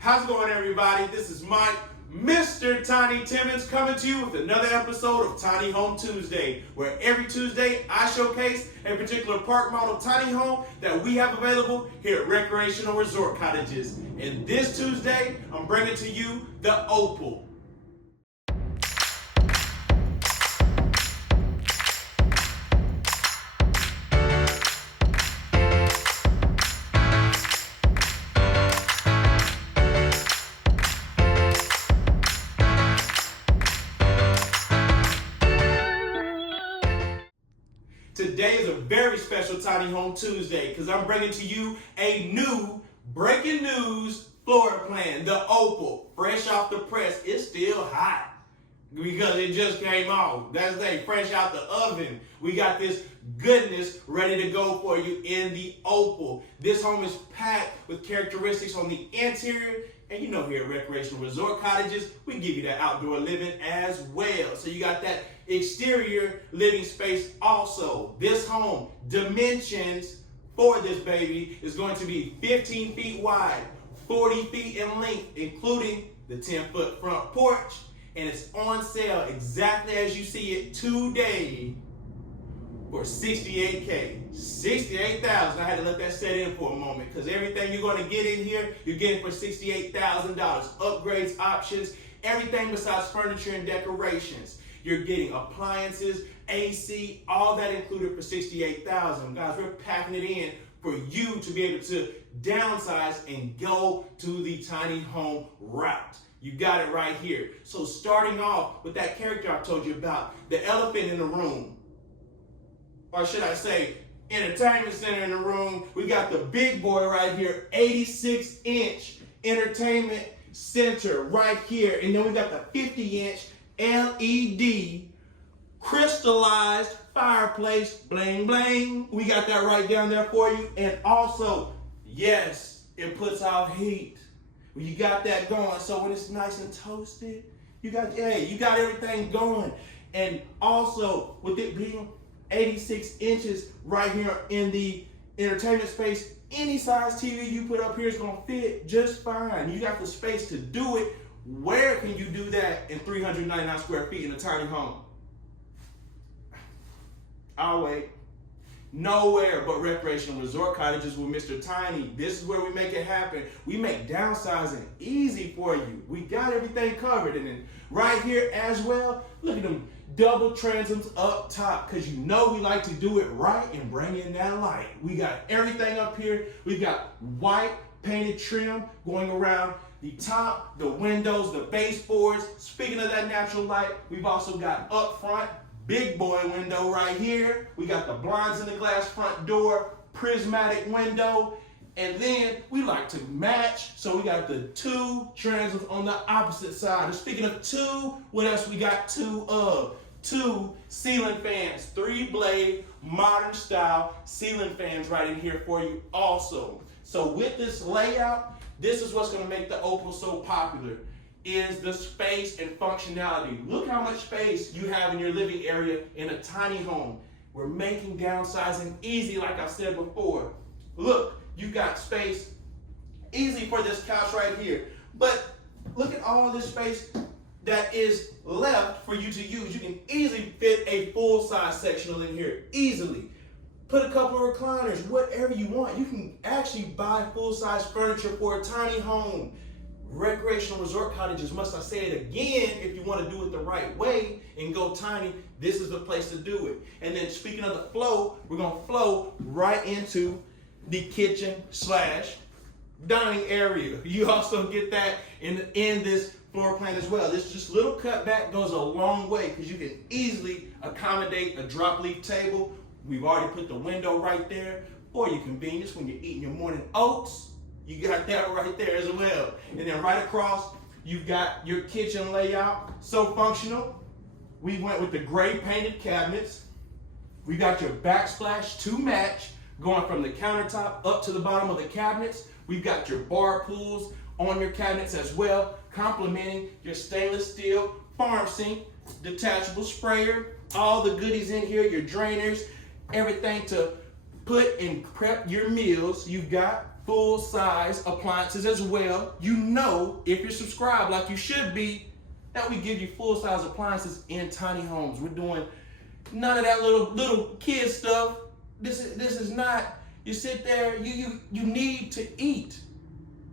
How's it going, everybody? This is Mike, Mr. Tiny Timmons, coming to you with another episode of Tiny Home Tuesday, where every Tuesday I showcase a particular park model tiny home that we have available here at Recreational Resort Cottages. And this Tuesday, I'm bringing to you the Opal. Today is a very special Tiny Home Tuesday because I'm bringing to you a new breaking news floor plan, the Opal, fresh off the press. It's still hot because it just came off. That's the fresh out the oven. We got this goodness ready to go for you in the Opal. This home is packed with characteristics on the interior, and you know here at Recreational Resort Cottages, we give you that outdoor living as well. So you got that exterior living space also. This home dimensions for this baby is going to be 15 feet wide, 40 feet in length, including the 10-foot front porch, and it's on sale exactly as you see it today for $68K, $68,000. I had to let that set in for a moment because everything you're going to get in here, you're getting for $68,000. Upgrades, options, everything besides furniture and decorations. You're getting appliances, AC, all that included for $68,000. Guys, we're packing it in for you to be able to downsize and go to the tiny home route. You got it right here. So starting off with that character I told you about, the elephant in the room, or should I say, entertainment center in the room. We got the big boy right here, 86-inch entertainment center right here. And then we got the 50-inch LED crystallized fireplace, bling bling. We got that right down there for you. And also, yes, it puts out heat. You got that going. So when it's nice and toasted, you got everything going. And also with it being 86 inches right here in the entertainment space, any size TV you put up here is gonna fit just fine. You got the space to do it. Where can you do that in 399 square feet in a tiny home? I'll wait. Nowhere but Recreational Resort Cottages with Mr. Tiny. This is where we make it happen. We make downsizing easy for you. We got everything covered. And then right here as well, look at them double transoms up top, because you know we like to do it right and bring in that light. We got everything up here. We've got white painted trim going around the top, the windows, the baseboards. Speaking of that natural light, we've also got up front, big boy window right here. We got the blinds in the glass front door, prismatic window. And then we like to match, so we got the two transoms on the opposite side. And speaking of two, what else we got two of? Two ceiling fans, 3-blade, modern style ceiling fans right in here for you also. So with this layout, this is what's gonna make the Opal so popular, is the space and functionality. Look how much space you have in your living area in a tiny home. We're making downsizing easy, like I said before. Look, you got space easy for this couch right here. But look at all this space that is left for you to use. You can easily fit a full-size sectional in here, easily. Put a couple of recliners, whatever you want. You can actually buy full-size furniture for a tiny home. Recreational Resort Cottages, must I say it again, if you want to do it the right way and go tiny, this is the place to do it. And then speaking of the flow, we're going to flow right into the kitchen / dining area. You also get that in this floor plan as well. This just little cutback goes a long way because you can easily accommodate a drop leaf table. We've already put the window right there for your convenience when you're eating your morning oats. You got that right there as well. And then right across, you've got your kitchen layout. So functional. We went with the gray painted cabinets. We got your backsplash to match going from the countertop up to the bottom of the cabinets. We've got your bar pools on your cabinets as well, complementing your stainless steel farm sink, detachable sprayer, all the goodies in here, your drainers, everything to put and prep your meals. You've got full-size appliances as well. You know, if you're subscribed like you should be, that we give you full-size appliances in tiny homes. We're doing none of that little kid stuff. This is not, you sit there, you need to eat.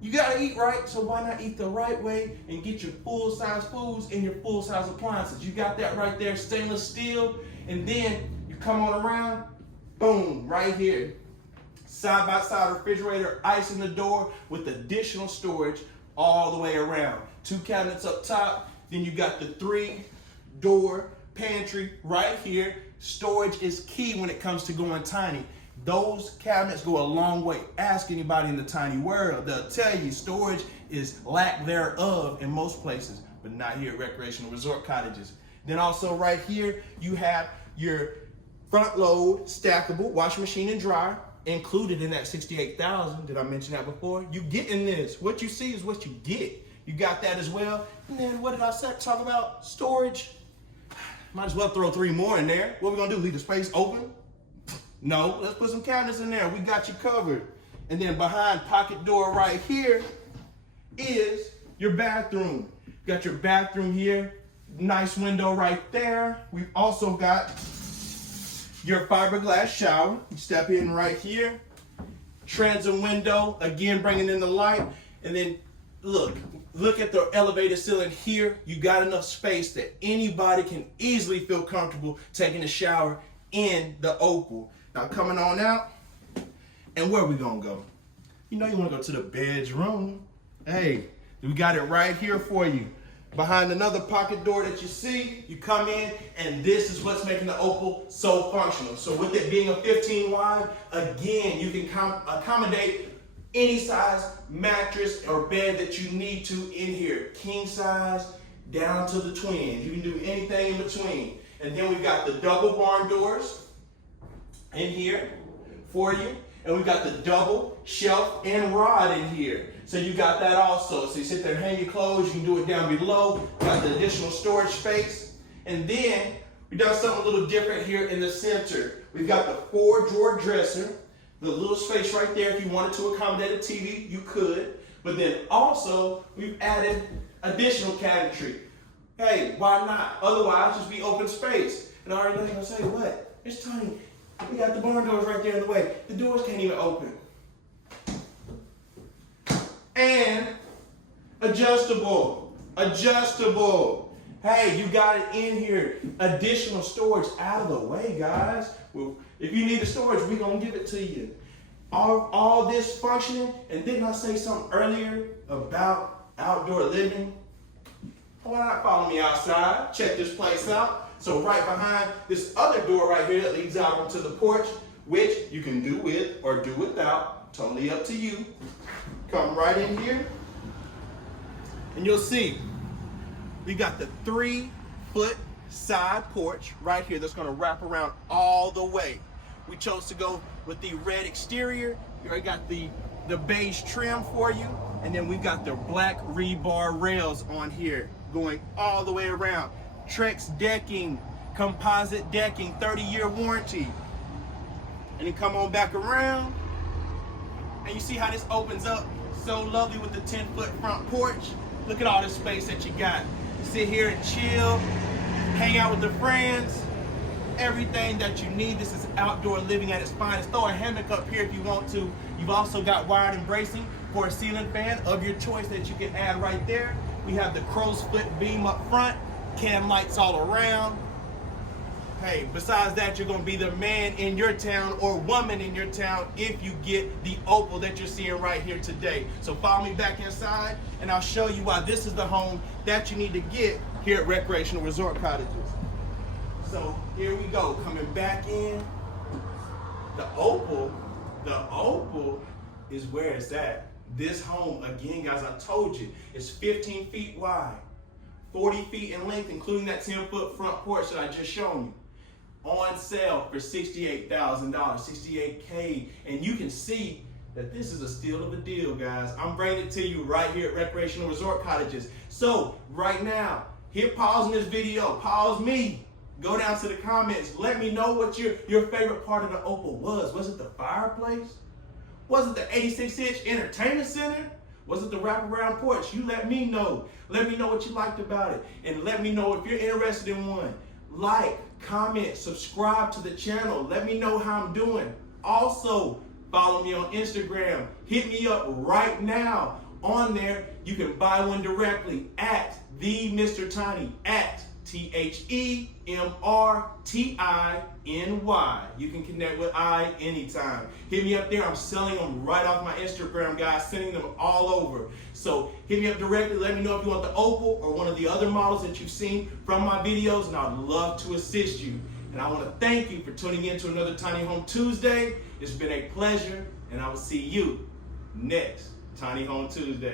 You gotta eat right, so why not eat the right way and get your full-size foods and your full-size appliances? You got that right there, stainless steel, and then you come on around, boom, right here. Side-by-side refrigerator, ice in the door with additional storage all the way around. 2 cabinets up top, then you got the 3-door pantry right here. Storage is key when it comes to going tiny. Those cabinets go a long way. Ask anybody in the tiny world. They'll tell you storage is lack thereof in most places, but not here at Recreational Resort Cottages. Then also right here, you have your front load stackable washing machine and dryer included in that $68,000. Did I mention that before? You get in this. What you see is what you get. You got that as well. And then what did I talk about? Storage. Might as well throw 3 more in there. What we gonna do? Leave the space open? No, let's put some cabinets in there. We got you covered. And then behind pocket door right here is your bathroom. You got your bathroom here. Nice window right there. We've also got your fiberglass shower. You step in right here. Transom window, again bringing in the light. And then look at the elevated ceiling here. You got enough space that anybody can easily feel comfortable taking a shower in the Opal. Now coming on out, and where we gonna go? You know you wanna go to the bedroom. Hey, we got it right here for you. Behind another pocket door that you see, you come in, and this is what's making the Opal so functional. So with it being a 15 wide, again, you can accommodate any size mattress or bed that you need to in here. King size down to the twins. You can do anything in between. And then we've got the double barn doors in here for you. And we've got the double shelf and rod in here. So you got that also. So you sit there and hang your clothes, you can do it down below. Got the additional storage space. And then we've done something a little different here in the center. We've got the 4-drawer dresser, the little space right there. If you wanted to accommodate a TV, you could. But then also, we've added additional cabinetry. Hey, why not? Otherwise, just be open space. And I already know you're gonna say, what? It's tiny. We got the barn doors right there in the way. The doors can't even open. And adjustable. Hey, you got it in here. Additional storage out of the way, guys. Well, if you need the storage, we're gonna give it to you. All this functioning, and didn't I say something earlier about outdoor living? Why not follow me outside? Check this place out. So right behind this other door right here that leads out onto the porch, which you can do with or do without, totally up to you. Come right in here, and you'll see we got the 3-foot side porch right here that's gonna wrap around all the way. We chose to go with the red exterior. You already got the beige trim for you, and then we've got the black rebar rails on here going all the way around. Trex decking, composite decking, 30-year warranty. And then come on back around, and you see how this opens up so lovely with the 10-foot front porch. Look at all this space that you got. Sit here and chill, hang out with the friends, everything that you need. This is outdoor living at its finest. Throw a hammock up here if you want to. You've also got wired embracing for a ceiling fan of your choice that you can add right there. We have the crow's foot beam up front, can lights all around. Hey, besides that, you're gonna be the man in your town or woman in your town if you get the Opal that you're seeing right here today. So follow me back inside, and I'll show you why this is the home that you need to get here at Recreational Resort Cottages. So here we go, coming back in. The Opal is where it's at. This home, again, guys, I told you, is 15 feet wide, 40 feet in length, including that 10-foot front porch that I just shown you. On sale for $68,000, $68K, and you can see that this is a steal of a deal, guys. I'm bringing it to you right here at Recreational Resort Cottages. So right now, hit pause on this video, pause me, go down to the comments, let me know what your favorite part of the Opal was. Was it the fireplace? Was it the 86-inch entertainment center? Was it the wraparound porch? You let me know. Let me know what you liked about it. And let me know if you're interested in one. Like, comment, subscribe to the channel. Let me know how I'm doing. Also, follow me on Instagram. Hit me up right now. On there, you can buy one directly at the Mr. Tiny, at TheMRTINY. You can connect with I anytime. Hit me up there. I'm selling them right off my Instagram, guys, sending them all over. So hit me up directly. Let me know if you want the Opal or one of the other models that you've seen from my videos, and I'd love to assist you. And I want to thank you for tuning in to another Tiny Home Tuesday. It's been a pleasure, and I will see you next Tiny Home Tuesday.